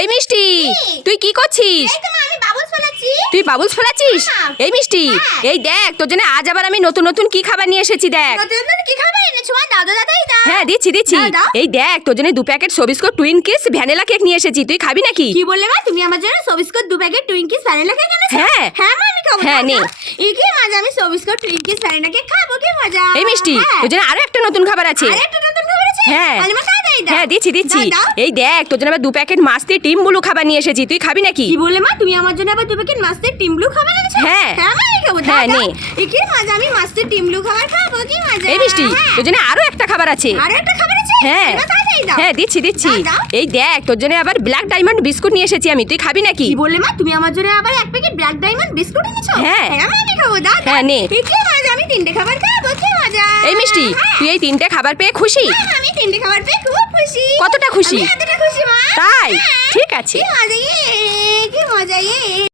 এই মিষ্টি, তুই কি করছিস? এই তো মা, আমি বাবুলস বানাচ্ছি। তুই বাবুলস ফেলাচ্ছিস? হ্যাঁ। এই মিষ্টি, এই দেখ তোর জন্য আজ আবার আমি নতুন নতুন কি খাবার নিয়ে এসেছি দেখ। নতুন নতুন কি খাবার এনেছো মা? দাও দাও দাও দাও। হ্যাঁ দিচ্ছি দিচ্ছি। দাও, দাও। এই দেখ তোর জন্য 2 packet Sobisco twin kiss vanilla cake নিয়ে এসেছি, তুই খাবি নাকি? কি বললে মা? তুমি আমার জন্য সবিস্কুট 2 প্যাকেট টুইঙ্কিস ভ্যানিলা কেক এনেছো? হ্যাঁ। হ্যাঁ মা, আমি খাবো। হ্যাঁ, নে। এই কি মজা, আমি সবিস্কুট টুইঙ্কিস ভ্যানিলা কেক খাবো, কি মজা। এই মিষ্টি, হ্যাঁ। তোর জন্য আরো একটা নতুন খাবার আছে। আরেকটা নতুন খাবার আছে? হ্যাঁ। তাহলে মা তাড়াতাড়ি দাও। হ্যাঁ দিচ্ছি দিচ্ছি। দাও, দাও। এই দেখ তোর জন্য আবার 2 প্যাকেট মাস্তি টিম ব্লু খাবার নিয়ে এসেছি, তুই খাবি নাকি? কি বললে মা? তুমি আমার জন্য আবার 2 প্যাকেট মাস্টার টিম ব্লু খাবার এনেছো? হ্যাঁ। হ্যাঁ মা, আমি খাবো। দাও, হ্যাঁ, দাও। নে। এই কি মজা, আমি মাস্টার টিম ব্লু খাবার খাবো, কি মজা। এই মিষ্টি, হ্যাঁ। তোর জন্য আরো একটা খাবার আছে। আরো একটা খাবার আছে? হ্যাঁ। এবার তাড়াতাড়ি দাও। হ্যাঁ দিচ্ছি দিচ্ছি। দাও, দাও। এই দেখ তোর জন্য আবার ব্ল্যাক ডায়মন্ড বিস্কুট নিয়ে এসেছি আমি, তুই খাবি নাকি? কি বললে মা? তুমি আমার জন্য আবার 1 প্যাকেট ব্ল্যাক ডায়মন্ড বিস্কুট এনেছো? হ্যাঁ। মা, আমি খাবো। দাও, দাও। হ্যাঁ, নে। এই কি মজা, আমি 3টে খাবার খাবো, কি মজা। এই মিষ্টি, হ্যাঁ। তুই এই 3টে খাবার পেয়ে খুশি? হ্যাঁ, আমি 3টে খাবার পেয়ে খুব খুশি। কতটা খুশি? আমি এতটা খুশি মা। তাই? হ্যাঁ। ঠিক আছে। কি মজা, কি মজা।